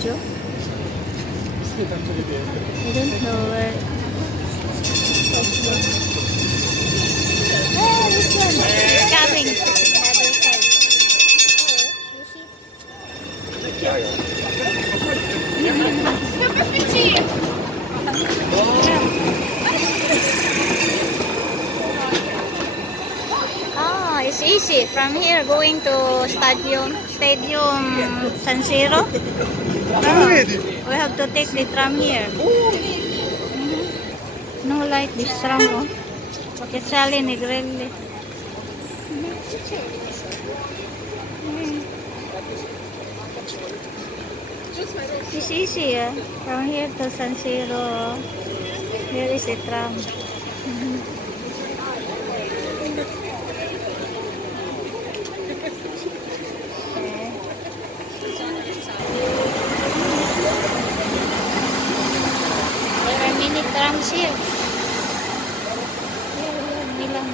video. I don't know where. Okay. Oh, this one. Coming. The other side. Oh, you see? Ah, it's easy. From here going to Stadium San Siro. We have to take the tram here. No light this tram. Oh. Quetzali Negrelli. It's easy. From here to San Siro. Here is the tram. There are many trams here. Milan.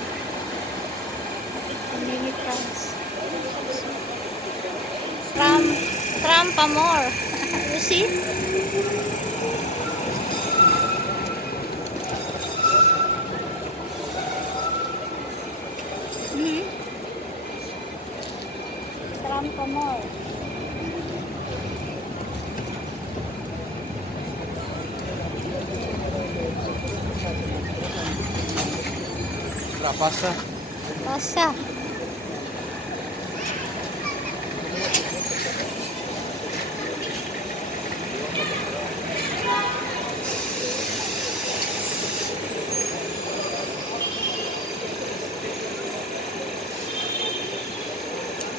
Many trams. Tram pa more. You see? Tram pa more. Pasa. Pasa.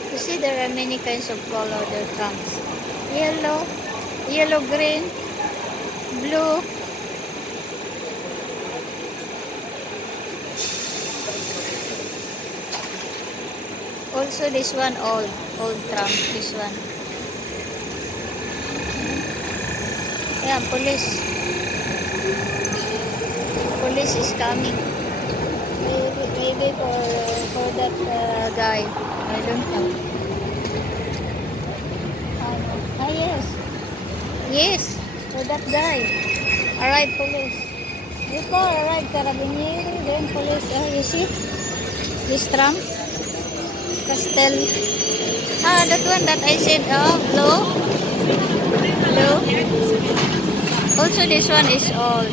You see, there are many kinds of color that comes. Yellow, green, blue. Also this one old tram, this one. Yeah, police is coming. Maybe for that guy. I don't know. Yes, for that guy. Alright, police. Before arrived Carabinieri, then police. Oh, you see this tram. Castel. Ah, that one that I said, blue. Also this one is old.